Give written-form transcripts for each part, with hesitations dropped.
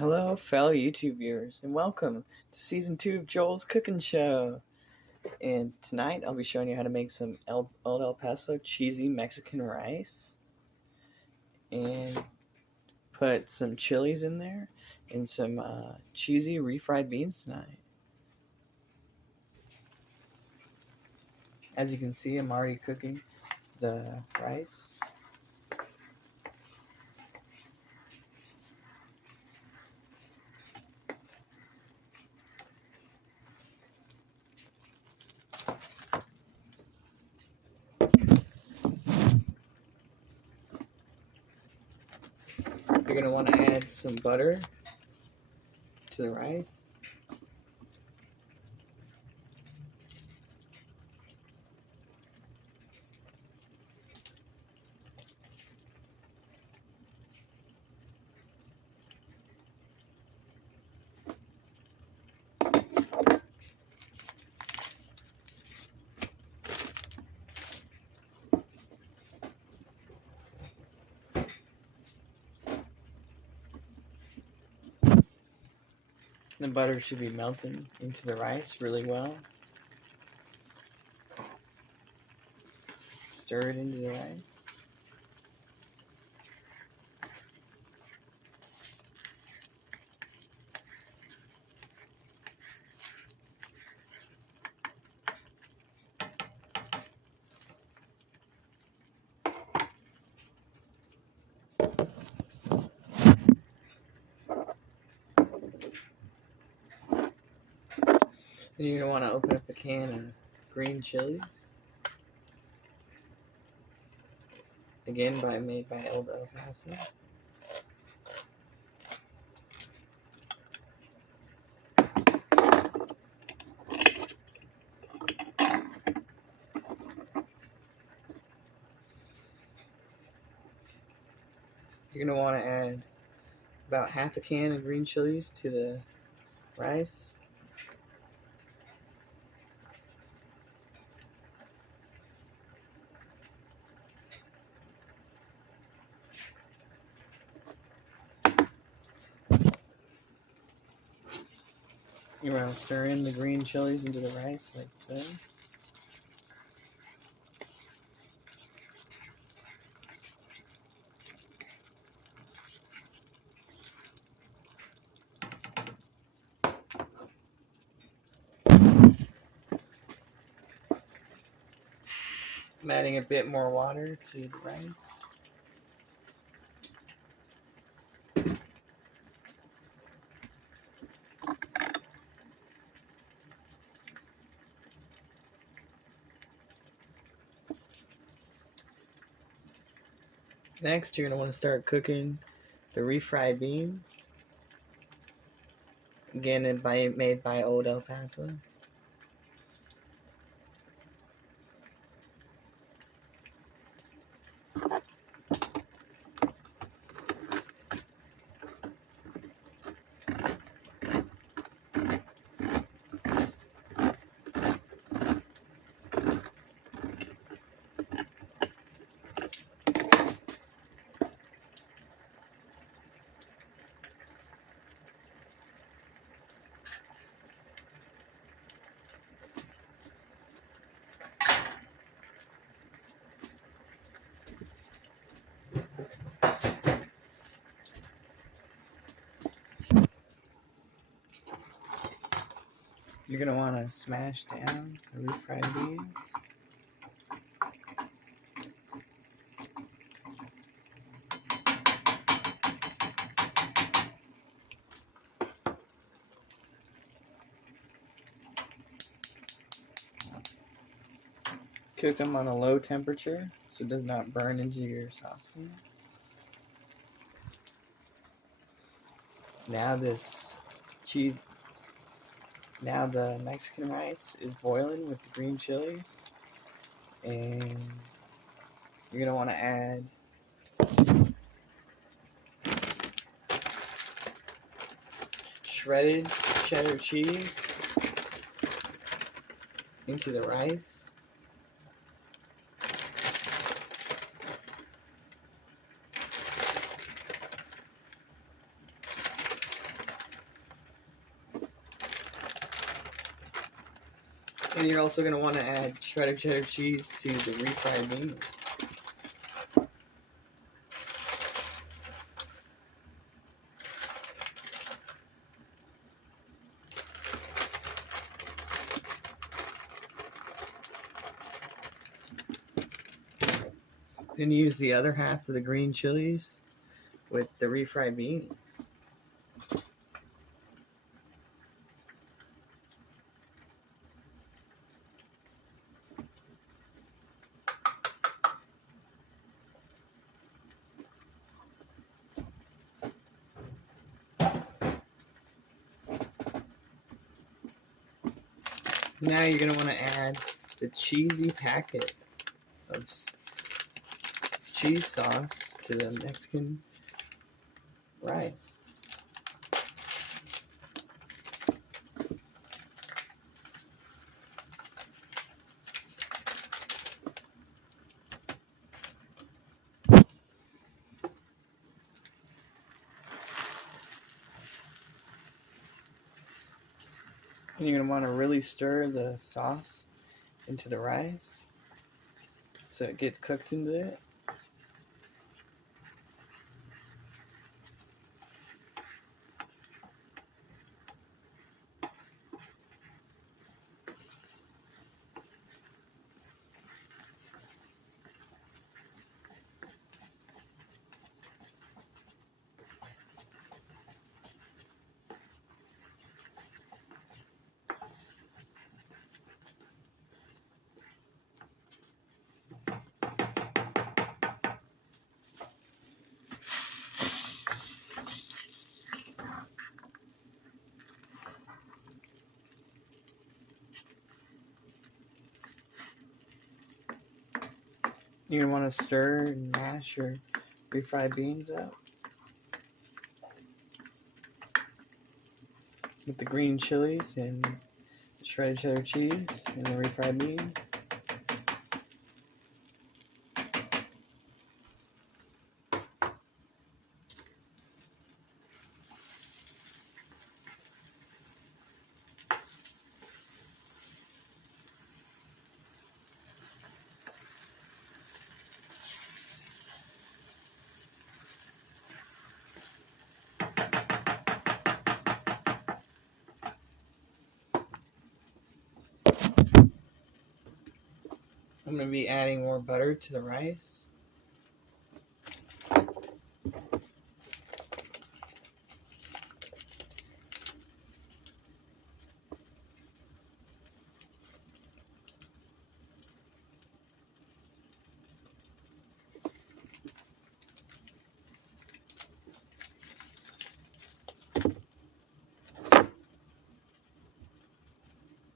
Hello, fellow YouTube viewers, and welcome to Season 2 of Joel's Cooking Show. And tonight I'll be showing you how to make some Old El Paso cheesy Mexican rice. And put some chilies in there and some cheesy refried beans tonight. As you can see, I'm already cooking the rice. You're going to want to add some butter to the rice. The butter should be melting into the rice really well. Stir it into the rice. Then you're going to want to open up a can of green chilies. Again, made by Old El Paso. You're going to want to add about half a can of green chilies to the rice. You're going to stir in the green chilies into the rice like so. I'm adding a bit more water to the rice. Next, you're going to want to start cooking the refried beans. Again, made by Old El Paso. You're going to want to smash down the refried beans. Cook them on a low temperature so it does not burn into your saucepan. Now the Mexican rice is boiling with the green chilies, and you're going to want to add shredded cheddar cheese into the rice. And you're also going to want to add shredded cheddar cheese to the refried beans. Then use the other half of the green chilies with the refried beans. Now you're going to want to add the cheesy packet of cheese sauce to the Mexican rice. And you're going to want to really stir the sauce into the rice so it gets cooked into it. You're going to want to stir and mash your refried beans up with the green chilies and the shredded cheddar cheese and the refried beans. I'm going to be adding more butter to the rice.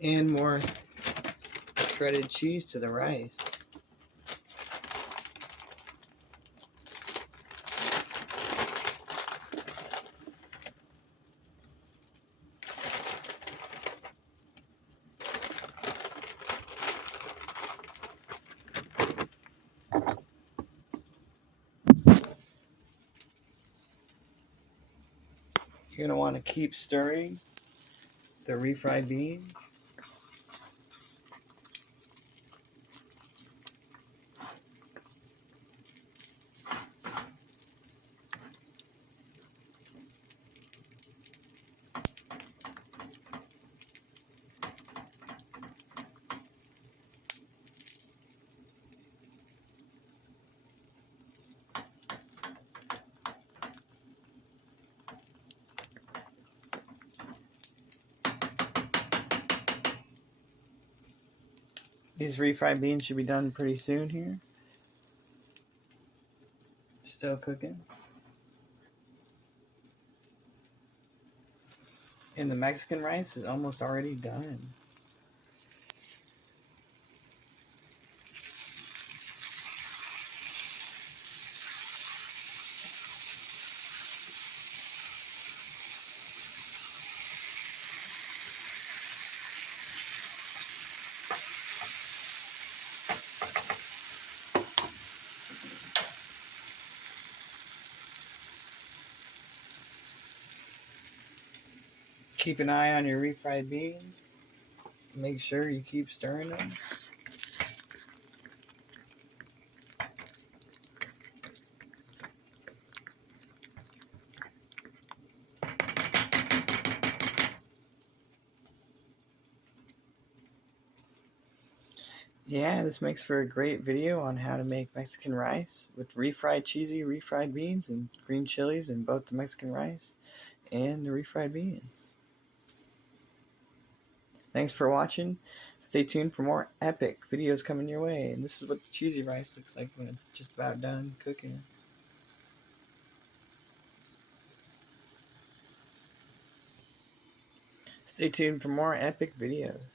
And more shredded cheese to the rice. You're going to want to keep stirring the refried beans. These refried beans should be done pretty soon here. Still cooking. And the Mexican rice is almost already done. Keep an eye on your refried beans. Make sure you keep stirring them. Yeah, this makes for a great video on how to make Mexican rice with cheesy refried beans and green chilies in both the Mexican rice and the refried beans. Thanks for watching. Stay tuned for more epic videos coming your way. And this is what the cheesy rice looks like when it's just about done cooking. Stay tuned for more epic videos.